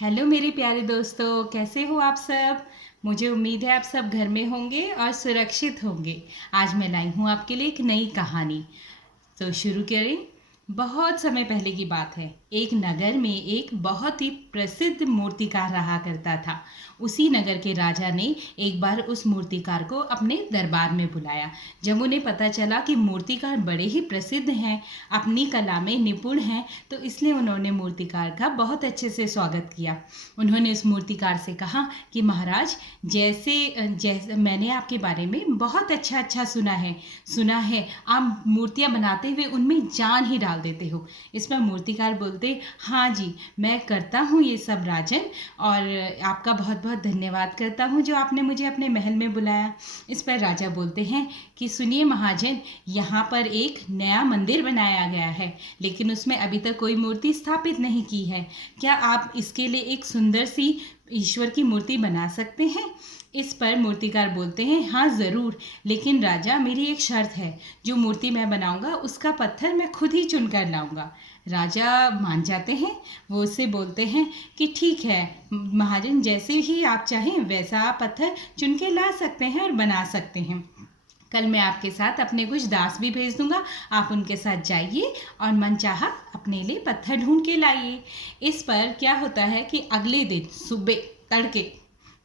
Hello मेरे प्यारे दोस्तों, कैसे हो आप सब। मुझे उम्मीद है आप सब घर में होंगे और सुरक्षित होंगे। आज मैं लाई हूँ आपके लिए एक नई कहानी। तो शुरू करें। बहुत समय पहले की बात है। एक नगर में एक बहुत ही प्रसिद्ध मूर्तिकार रहा करता था। उसी नगर के राजा ने एक बार उस मूर्तिकार को अपने दरबार में बुलाया। जब उन्हें पता चला कि मूर्तिकार बड़े ही प्रसिद्ध हैं, अपनी कला में निपुण हैं, तो इसलिए उन्होंने मूर्तिकार का बहुत अच्छे से स्वागत किया। उन्होंने उस मूर्तिकार से कहा कि महाराज, जैसे मैंने आपके बारे में बहुत अच्छा सुना है आप मूर्तियां बनाते हुए उनमें जान ही डाल देते हो। इस पर मूर्तिकार बोलते, हाँ जी, मैं करता हूँ ये सब राजन, और आपका बहुत बहुत धन्यवाद करता हूँ जो आपने मुझे अपने महल में बुलाया। इस पर राजा बोलते हैं कि सुनिए महाजन, यहाँ पर एक नया मंदिर बनाया गया है, लेकिन उसमें अभी तक कोई मूर्ति स्थापित नहीं की है। क्या आप इसके लिए एक सुंदर सी ईश्वर की मूर्ति बना सकते हैं? इस पर मूर्तिकार बोलते हैं, हाँ ज़रूर, लेकिन राजा मेरी एक शर्त है। जो मूर्ति मैं बनाऊंगा उसका पत्थर मैं खुद ही चुन कर लाऊंगा। राजा मान जाते हैं। वो उससे बोलते हैं कि ठीक है महाजन, जैसे ही आप चाहें वैसा आप पत्थर चुन के ला सकते हैं और बना सकते हैं। कल मैं आपके साथ अपने कुछ दास भी भेज दूंगा, आप उनके साथ जाइए और मनचाहा अपने लिए पत्थर ढूंढ के लाइए। इस पर क्या होता है कि अगले दिन सुबह तड़के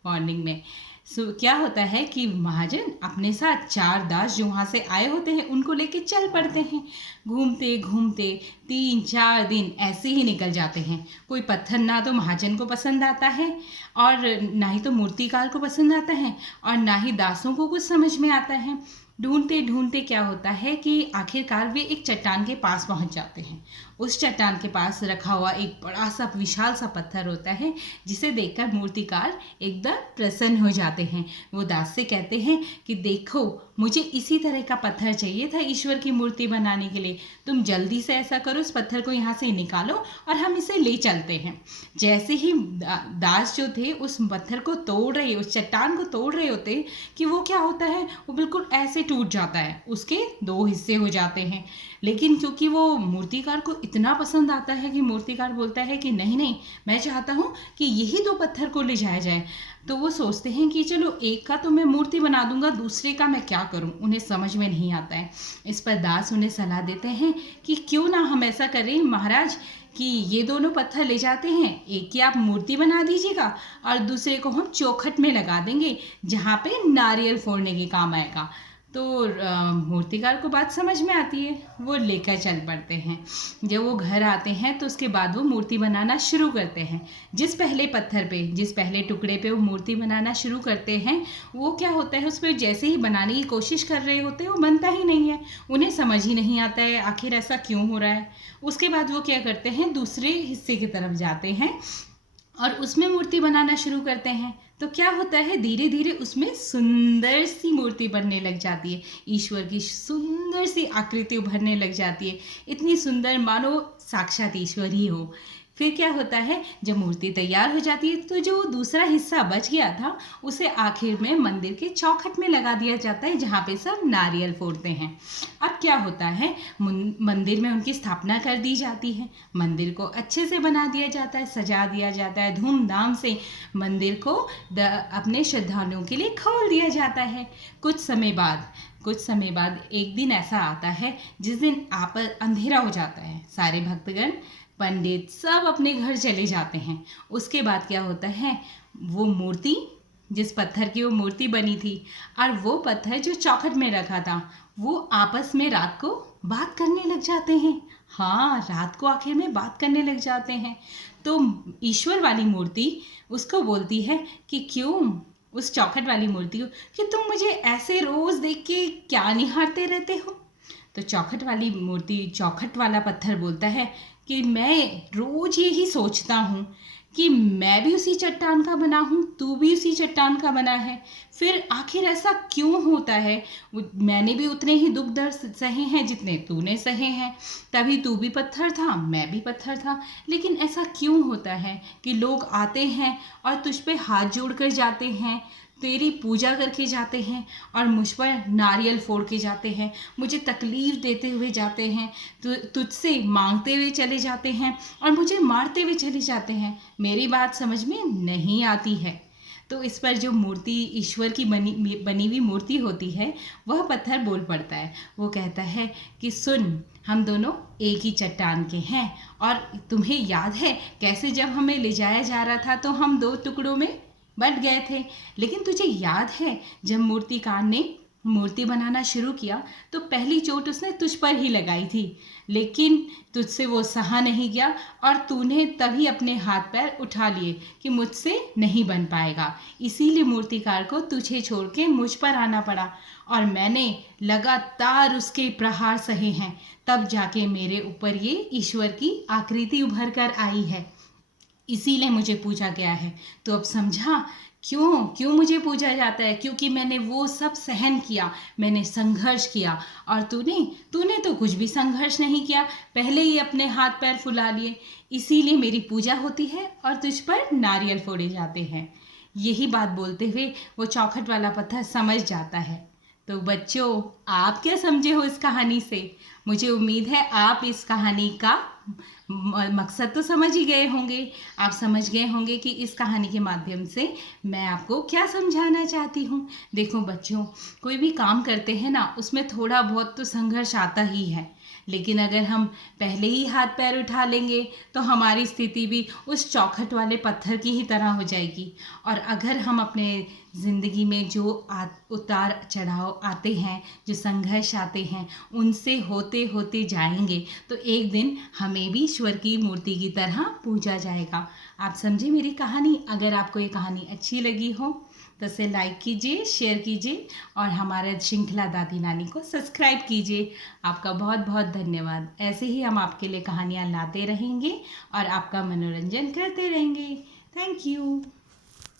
मॉर्निंग में क्या होता है कि महाजन अपने साथ 4 दास जो वहाँ से आए होते हैं उनको लेके चल पड़ते हैं। घूमते घूमते 3-4 दिन ऐसे ही निकल जाते हैं। कोई पत्थर ना तो महाजन को पसंद आता है, और ना ही तो मूर्तिकार को पसंद आता है, और ना ही दासों को कुछ समझ में आता है। ढूंढते ढूंढते क्या होता है कि आखिरकार वे एक चट्टान के पास पहुंच जाते हैं। उस चट्टान के पास रखा हुआ एक बड़ा सा विशाल सा पत्थर होता है, जिसे देखकर मूर्तिकार एकदम प्रसन्न हो जाते हैं। वो दास से कहते हैं कि देखो, मुझे इसी तरह का पत्थर चाहिए था ईश्वर की मूर्ति बनाने के लिए। तुम जल्दी से ऐसा करो, इस पत्थर को यहाँ से निकालो और हम इसे ले चलते हैं। जैसे ही दास जो थे उस पत्थर को तोड़ रहे, उस चट्टान को तोड़ रहे होते कि वो क्या होता है, वो बिल्कुल ऐसे टूट जाता है, उसके 2 हिस्से हो जाते हैं। लेकिन क्योंकि वो मूर्तिकार को इतना पसंद आता है कि मूर्तिकार बोलता है कि नहीं नहीं, मैं चाहता हूँ कि यही 2 पत्थर को ले जाया जाए। तो वो सोचते हैं कि चलो एक का तो मैं मूर्ति बना दूंगा, दूसरे का मैं क्या करूं, उन्हें समझ में नहीं आता है। इस पर दास उन्हें सलाह देते हैं कि क्यों ना हम ऐसा करें महाराज कि ये दोनों पत्थर ले जाते हैं, एक की आप मूर्ति बना दीजिएगा और दूसरे को हम चौखट में लगा देंगे जहाँ पे नारियल फोड़ने के काम आएगा। तो मूर्तिकार को बात समझ में आती है, वो लेकर चल पड़ते हैं। जब वो घर आते हैं तो उसके बाद वो मूर्ति बनाना शुरू करते हैं। जिस पहले टुकड़े पे वो मूर्ति बनाना शुरू करते हैं, वो क्या होता है, उस पर जैसे ही बनाने की कोशिश कर रहे होते हैं वो बनता ही नहीं है। उन्हें समझ ही नहीं आता है आखिर ऐसा क्यों हो रहा है। उसके बाद वो क्या करते हैं, दूसरे हिस्से की तरफ जाते हैं और उसमें मूर्ति बनाना शुरू करते हैं। तो क्या होता है, धीरे धीरे उसमें सुंदर सी मूर्ति बनने लग जाती है। ईश्वर की सुंदर सी आकृति उभरने लग जाती है, इतनी सुंदर मानो साक्षात ईश्वर ही हो। फिर क्या होता है, जब मूर्ति तैयार हो जाती है तो जो दूसरा हिस्सा बच गया था उसे आखिर में मंदिर के चौखट में लगा दिया जाता है, जहाँ पे सब नारियल फोड़ते हैं। अब क्या होता है, मंदिर में उनकी स्थापना कर दी जाती है। मंदिर को अच्छे से बना दिया जाता है, सजा दिया जाता है, धूमधाम से मंदिर को अपने श्रद्धालुओं के लिए खोल दिया जाता है। कुछ समय बाद एक दिन ऐसा आता है जिस दिन अंधेरा हो जाता है। सारे भक्तगण, पंडित सब अपने घर चले जाते हैं। उसके बाद क्या होता है, वो मूर्ति, जिस पत्थर की वो मूर्ति बनी थी और वो पत्थर जो चौखट में रखा था, वो आपस में रात को बात करने लग जाते हैं। हाँ, रात को आखिर में बात करने लग जाते हैं। तो ईश्वर वाली मूर्ति उसको बोलती है कि क्यों, उस चौखट वाली मूर्ति को, कि तुम मुझे ऐसे रोज देख के क्या निहारते रहते हो। तो चौखट वाला पत्थर बोलता है कि मैं रोज यही सोचता हूँ कि मैं भी उसी चट्टान का बना हूँ, तू भी उसी चट्टान का बना है, फिर आखिर ऐसा क्यों होता है। मैंने भी उतने ही दुख दर्द सहे हैं जितने तूने सहे हैं, तभी तू भी पत्थर था, मैं भी पत्थर था, लेकिन ऐसा क्यों होता है कि लोग आते हैं और तुझ पे हाथ जोड़ कर जाते हैं, तेरी पूजा करके जाते हैं और मुझ पर नारियल फोड़ के जाते हैं, मुझे तकलीफ़ देते हुए जाते हैं, तुझसे मांगते हुए चले जाते हैं और मुझे मारते हुए चले जाते हैं। मेरी बात समझ में नहीं आती है। तो इस पर जो मूर्ति, ईश्वर की बनी हुई मूर्ति होती है, वह पत्थर बोल पड़ता है। वो कहता है कि सुन, हम दोनों एक ही चट्टान के हैं और तुम्हें याद है कैसे जब हमें ले जाया जा रहा था तो हम 2 टुकड़ों में बट गए थे। लेकिन तुझे याद है जब मूर्तिकार ने मूर्ति बनाना शुरू किया तो पहली चोट उसने तुझ पर ही लगाई थी, लेकिन तुझसे वो सहा नहीं गया और तूने तभी अपने हाथ पैर उठा लिए कि मुझसे नहीं बन पाएगा। इसीलिए मूर्तिकार को तुझे छोड़ के मुझ पर आना पड़ा और मैंने लगातार उसके प्रहार सहे हैं, तब जाके मेरे ऊपर ये ईश्वर की आकृति उभर कर आई है। इसीलिए मुझे पूजा गया है। तो अब समझा क्यों मुझे पूजा जाता है? क्योंकि मैंने वो सब सहन किया, मैंने संघर्ष किया। और तूने तो कुछ भी संघर्ष नहीं किया, पहले ही अपने हाथ पैर फुला लिए। इसीलिए मेरी पूजा होती है और तुझ पर नारियल फोड़े जाते हैं। यही बात बोलते हुए वो चौखट वाला पत्थर समझ जाता है। तो बच्चों, आप क्या समझे हो इस कहानी से? मुझे उम्मीद है आप इस कहानी का मकसद तो समझ ही गए होंगे। आप समझ गए होंगे कि इस कहानी के माध्यम से मैं आपको क्या समझाना चाहती हूँ। देखो बच्चों, कोई भी काम करते हैं ना, उसमें थोड़ा बहुत तो संघर्ष आता ही है, लेकिन अगर हम पहले ही हाथ पैर उठा लेंगे तो हमारी स्थिति भी उस चौखट वाले पत्थर की ही तरह हो जाएगी। और अगर हम अपने ज़िंदगी में जो उतार चढ़ाव आते हैं, जो संघर्ष आते हैं, उनसे होते होते जाएंगे तो एक दिन हमें भी ईश्वर की मूर्ति की तरह पूजा जाएगा। आप समझे मेरी कहानी? अगर आपको ये कहानी अच्छी लगी हो तो इसे लाइक कीजिए, शेयर कीजिए और हमारे श्रृंखला दादी नानी को सब्सक्राइब कीजिए। आपका बहुत बहुत धन्यवाद। ऐसे ही हम आपके लिए कहानियाँ लाते रहेंगे और आपका मनोरंजन करते रहेंगे। Thank you.